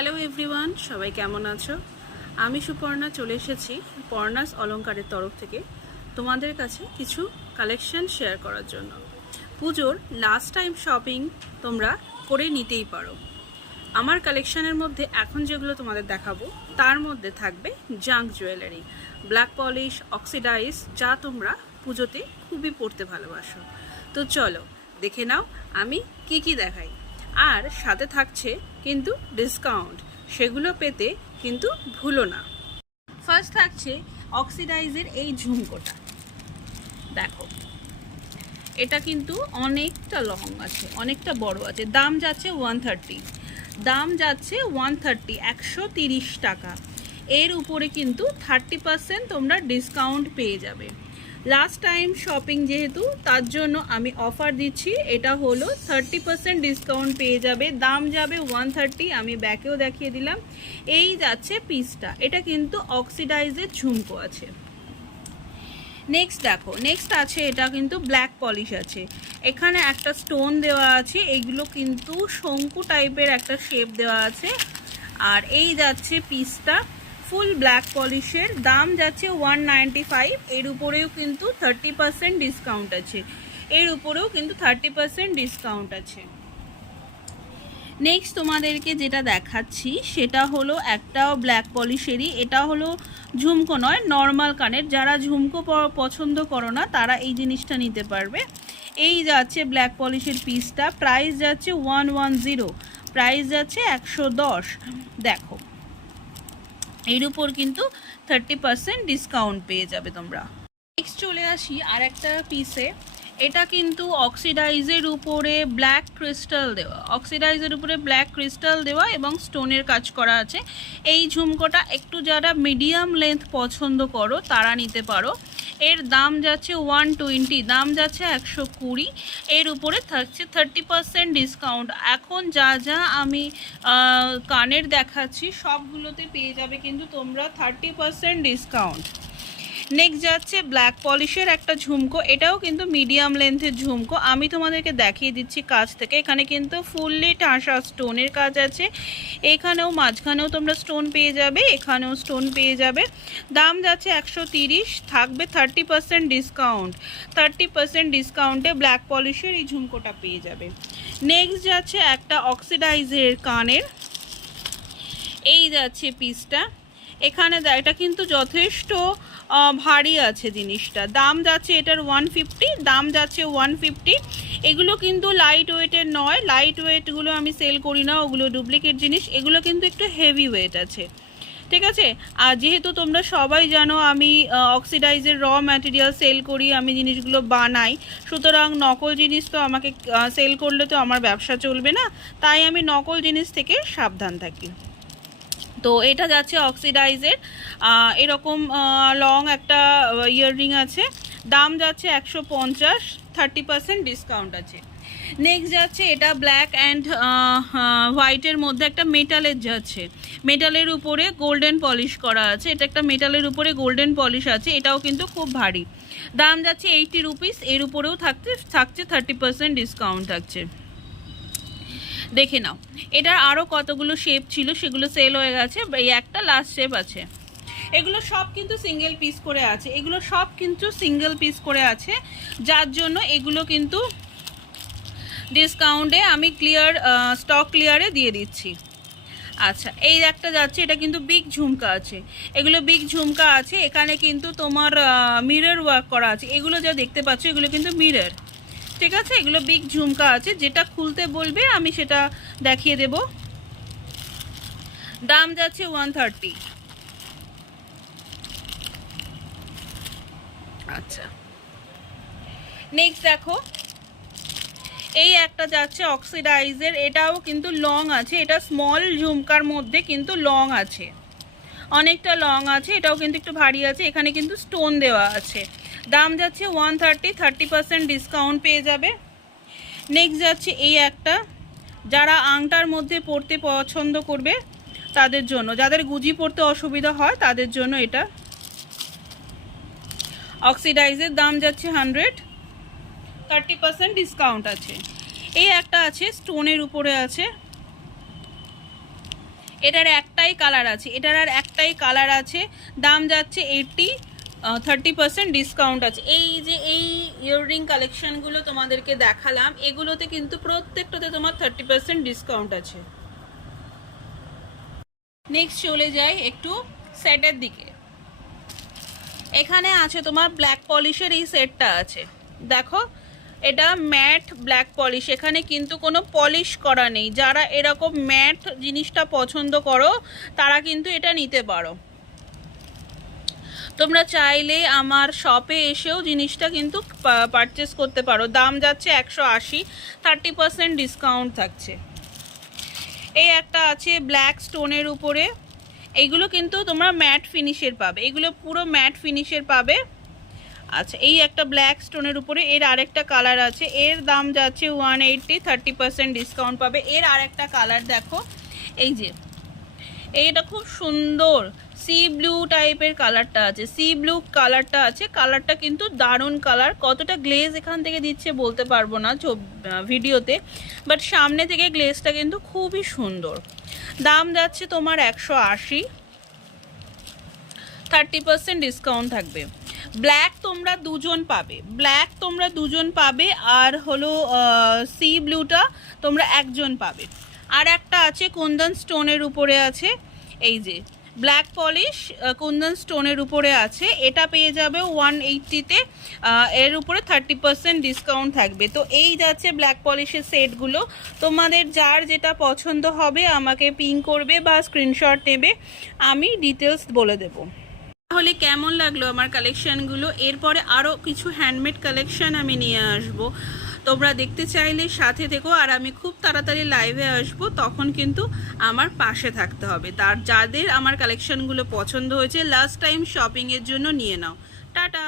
Hello everyone, সবাই কেমন আছো? আমি সুপর্ণা চলে এসেছি পর্ণাস অলংকারের তরফ থেকে তোমাদের কাছে কিছু কালেকশন শেয়ার করার জন্য। পুজোর লাস্ট টাইম শপিং তোমরা করে নিতেই পারো। আমার কালেকশনের মধ্যে এখন যেগুলো তোমাদের দেখাবো তার মধ্যে থাকবে junk jewellery, black polish, oxidise, যা তোমরা পুজোতে খুবই পরতে ভালোবাসো। তো চলো দেখে নাও আমি কি দেখাই। আর সাথে থাকছে কিন্তু ডিসকাউন্ট, সেগুলো পেতে কিন্তু ভুলো না। ফার্স্ট থাকছে অক্সিডাইজের এই ঝুমকোটা, দেখো এটা কিন্তু অনেকটা লং আছে, অনেকটা বড় আছে। দাম যাচ্ছে 130, দাম যাচ্ছে 130, 130 টাকা। এর উপরে কিন্তু 30% তোমরা ডিসকাউন্ট পেয়ে যাবে। লাস্ট টাইম শপিং যেহেতু, তার জন্য আমি অফার দিচ্ছি। এটা হলো 30% ডিসকাউন্ট পেয়ে যাবে, দাম যাবে 130। আমি ব্যাকেও দেখিয়ে দিলাম। এই যাচ্ছে পিসটা, এটা কিন্তু অক্সিডাইজের ঝুমকো আছে। নেক্সট দেখো, নেক্সট আছে এটা কিন্তু ব্ল্যাক পলিশ আছে। এখানে একটা স্টোন দেওয়া আছে, এগুলো কিন্তু শঙ্কু টাইপের একটা শেপ দেওয়া আছে। আর এই যাচ্ছে পিসটা ফুল ব্ল্যাক পলিশের, দাম যাচ্ছে 195। এর উপরেও কিন্তু 30% ডিসকাউন্ট আছে, এর উপরেও কিন্তু 30% ডিসকাউন্ট আছে। নেক্সট তোমাদেরকে যেটা দেখাচ্ছি সেটা হলো একটাও ব্ল্যাক পলিশেরই, এটা হলো ঝুমকো নয়, নর্মাল কানের। যারা ঝুমকো পছন্দ করো না তারা এই জিনিসটা নিতে পারবে। এই যাচ্ছে ব্ল্যাক পলিশের পিসটা, প্রাইস যাচ্ছে 110, প্রাইস যাচ্ছে 110। দেখো এর উপর কিন্তু 30% ডিসকাউন্ট পেয়ে যাবে তোমরা। নেক্সট চলে আসি আর একটা পিসে। এটা কিন্তু অক্সিডাইজের উপরে ব্ল্যাক ক্রিস্টাল দেওয়া, অক্সিডাইজের উপরে ব্ল্যাক ক্রিস্টাল দেওয়া এবং স্টোনের কাজ করা আছে। এই ঝুমকোটা একটু যারা মিডিয়াম লেন্থ পছন্দ করো তারা নিতে পারো। এর দাম যাচ্ছে 120, দাম যাচ্ছে 120। এর উপরে থাকছে 30% ডিসকাউন্ট। এখন যা যা আমি কানের দেখাচ্ছি সবগুলোতে পেয়ে যাবে কিন্তু তোমরা 30% ডিসকাউন্ট। নেক্সট যাচ্ছে ব্ল্যাক পলিশের একটা ঝুমকো, এটাও কিন্তু মিডিয়াম লেন্থের ঝুমকো। আমি তোমাদেরকে দেখিয়ে দিচ্ছি কাছ থেকে। এখানে কিন্তু ফুললি টাঁসা স্টোনের কাজ আছে, এখানেও মাঝখানেও তোমরা স্টোন পেয়ে যাবে, এখানেও স্টোন পেয়ে যাবে। দাম যাচ্ছে 130, থাকবে 30% ডিসকাউন্ট। 30% ডিসকাউন্টে ব্ল্যাক পলিশের এই ঝুমকোটা পেয়ে যাবে। নেক্সট যাচ্ছে একটা অক্সিডাইজের কানের, এই যাচ্ছে পিসটা। এখানে এটা কিন্তু যথেষ্ট ভারী আছে জিনিসটা, দাম যাচ্ছে এটার 150, দাম যাচ্ছে 150। এগুলো কিন্তু লাইট ওয়েটের নয়, লাইট ওয়েটগুলো আমি সেল করি না, ওগুলো ডুপ্লিকেট জিনিস। এগুলো কিন্তু একটু হেভি ওয়েট আছে, ঠিক আছে। আর যেহেতু তোমরা সবাই জানো আমি অক্সিডাইজের র ম্যাটেরিয়াল সেল করি, আমি জিনিসগুলো বানাই, সুতরাং নকল জিনিস তো আমাকে সেল করলে তো আমার ব্যবসা চলবে না, তাই আমি নকল জিনিস থেকে সাবধান থাকি। তো এটা যাচ্ছে অক্সিডাইজের এরকম লং একটা ইয়াররিং আছে, দাম যাচ্ছে 150, 30% ডিসকাউন্ট আছে। নেক্সট যাচ্ছে এটা ব্ল্যাক অ্যান্ড হোয়াইটের মধ্যে একটা মেটালের যাচ্ছে, মেটালের উপরে গোল্ডেন পলিশ করা আছে। এটা একটা মেটালের উপরে গোল্ডেন পলিশ আছে, এটাও কিন্তু খুব ভারী, দাম যাচ্ছে 80 রুপিস। এর উপরেও থাকছে 30% ডিসকাউন্ট থাকছে। দেখে নাও, এটার আরও কতগুলো শেপ ছিল, সেগুলো সেল হয়ে গেছে, এই একটা লাস্ট শেপ আছে। এগুলো সব কিন্তু সিঙ্গেল পিস করে আছে, এগুলো সব কিন্তু সিঙ্গেল পিস করে আছে, যার জন্য এগুলো কিন্তু ডিসকাউন্টে আমি স্টক ক্লিয়ারে দিয়ে দিচ্ছি। আচ্ছা, এই একটা যাচ্ছে, এটা কিন্তু বিগ ঝুমকা আছে, এগুলো বিগ ঝুমকা আছে। এখানে কিন্তু তোমার মিরর ওয়ার্ক করা আছে, এগুলো যা দেখতে পাচ্ছ এগুলো কিন্তু মিরর, ঠিক আছে। এগুলো বিগ ঝুমকা আছে, যেটা খুলতে বলবে আমি সেটা দেখিয়ে দেব। দাম যাচ্ছে 130। আচ্ছা, নেক্সট দেখো এই একটা যাচ্ছে অক্সিডাইজের, এটাও কিন্তু লং আছে, এটা স্মল ঝুমকার মধ্যে কিন্তু লং আছে, অনেকটা লং আছে, এটাও কিন্তু একটু ভারী আছে। এখানে কিন্তু স্টোন দেওয়া আছে, দাম যাচ্ছে 130, 30% ডিসকাউন্ট পেয়ে যাবে। নেক্সট যাচ্ছে এই একটা, যারা আংটার মধ্যে পরতে পছন্দ করবে তাদের জন্য, যাদের গুজি পরতে অসুবিধা হয় তাদের জন্য এটা অক্সিডাইজের, দাম যাচ্ছে 100, 30% ডিসকাউন্ট আছে। এই একটা আছে স্টোনের উপরে আছে, এটার একটাই কালার আছে, এটার আর একটাই কালার আছে, দাম যাচ্ছে 80, 30% ডিসকাউন্ট আছে। এই যে এই ইয়াররিং কালেকশনগুলো তোমাদেরকে দেখালাম, এগুলোতে কিন্তু প্রত্যেকটাতে তোমার 30% ডিসকাউন্ট আছে। নেক্সট চলে যাই একটু সেটের দিকে। এখানে আছে তোমার ব্ল্যাক পলিশের এই সেটটা আছে, দেখো এটা ম্যাট ব্ল্যাক পলিশ, এখানে কিন্তু কোনো পলিশ করা নেই। যারা এরকম ম্যাট জিনিসটা পছন্দ করো তারা কিন্তু এটা নিতে পারো। তোমরা চাইলে আমার শপে এসেও জিনিসটা কিন্তু পারচেস করতে পারো। দাম যাচ্ছে 180, 30% ডিসকাউন্ট থাকছে। এই একটা আছে ব্ল্যাক স্টোনের উপরে, এইগুলো কিন্তু তোমরা ম্যাট ফিনিশের পাবে, এগুলো পুরো ম্যাট ফিনিশের পাবে। আচ্ছা, এই একটা ব্ল্যাক স্টোনের উপরে এর আরেকটা কালার আছে, এর দাম যাচ্ছে 180, 30% ডিসকাউন্ট পাবে। এর আরেকটা কালার দেখো, এই যে এইটা খুব সুন্দর সি ব্লু টাইপের কালারটা আছে, সি ব্লু কালারটা আছে, কালারটা কিন্তু দারুণ কালার। কতটা গ্লেজ এখান থেকে দিচ্ছে বলতে পারবো না ভিডিওতে, বাট সামনে থেকে গ্লেজটা কিন্তু খুবই সুন্দর। দাম যাচ্ছে তোমার 180, 30% ডিসকাউন্ট থাকবে। ব্ল্যাক তোমরা দুজন পাবে, ব্ল্যাক তোমরা দুজন পাবে, আর হলো সি ব্লুটা তোমরা একজন পাবে। আর একটা আছে কুন্দন স্টোনের উপরে আছে, এই যে ব্ল্যাক পলিশ কুন্দন স্টোনের উপরে আছে, এটা পেয়ে যাবে 180-তে, এর উপরে 30% ডিসকাউন্ট থাকবে। তো এই যাচ্ছে ব্ল্যাক পলিশের সেটগুলো। তোমাদের যার যেটা পছন্দ হবে আমাকে পিং করবে বা স্ক্রিনশট নেবে, আমি ডিটেলস বলে দেবো। তাহলে কেমন লাগলো আমার কালেকশানগুলো? এরপরে আরও কিছু হ্যান্ডমেড কালেকশান আমি নিয়ে আসব, তোমরা দেখতে চাইলে সাথে থেকো। আর আমি খুব তাড়াতাড়ি লাইভে আসব, তখন কিন্তু আমার পাশে থাকতে হবে। তার যাদের আমার কালেকশানগুলো পছন্দ হয়েছে লাস্ট টাইম শপিংয়ের জন্য নিয়ে নাও। টাটা।